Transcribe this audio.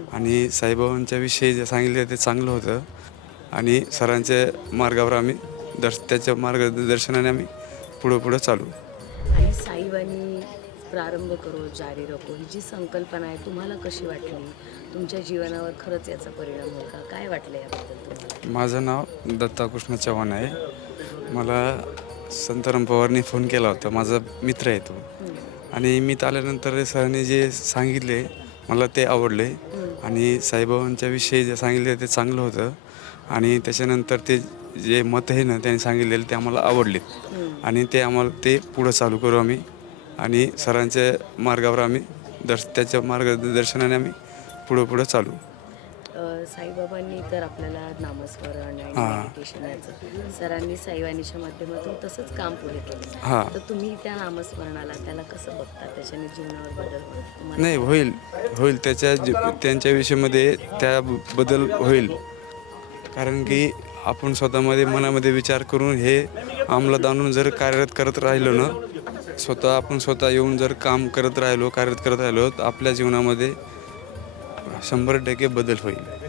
आणि साईबाबांच्या विषयी जे सांगितले ते चांगलं होतं आणि सरांच्या मार्गावर आम्ही त्याच्या मार्गदर्शनाने आम्ही पुढं चालू. आणि साईबानी प्रारंभ करो जारी रखो ही जी संकल्पना आहे तुम्हाला कशी वाटली? तुमच्या जीवनावर खरंच याचा परिणाम होईल का? काय वाटलं याबद्दल तुम्हाला? माझं नाव दत्ता कृष्ण चव्हाण आहे. मला संताराम पवारनी फोन केला होता. माझा मित्र आहे तो. आणि मी आल्यानंतर सरांनी जे सांगितले मला ते आवडले आणि साईबाबांच्या विषयी जे सांगितले ते चांगलं होतं आणि त्याच्यानंतर ते जे मत आहे ना त्यांनी सांगितलेले ते आम्हाला आवडले आणि ते पुढं चालू करू आम्ही आणि सरांच्या मार्गावर आम्ही त्याच्या मार्गदर्शनाने आम्ही पुढं चालू. साईबाबांनी तर आपल्याला नामस्मरण आणि मेडिटेशन याचं सरांनी साईबाणीच्या माध्यमातून तसंच काम पुढे केलं. तर तुम्ही त्या नामस्मरणाला त्याला कसं बघता? त्याच्याने जीवनावर बदल होईल? नाही, होईल त्यांच्या विषयामध्ये त्या बदल होईल. कारण की आपण स्वतःमध्ये मनामध्ये विचार करून हे अंमलात आणून जर कार्यरत करत राहिलो ना, आपण स्वतः येऊन जर कार्यरत करत राहिलो तर आपल्या जीवनामध्ये 100% बदल होईल.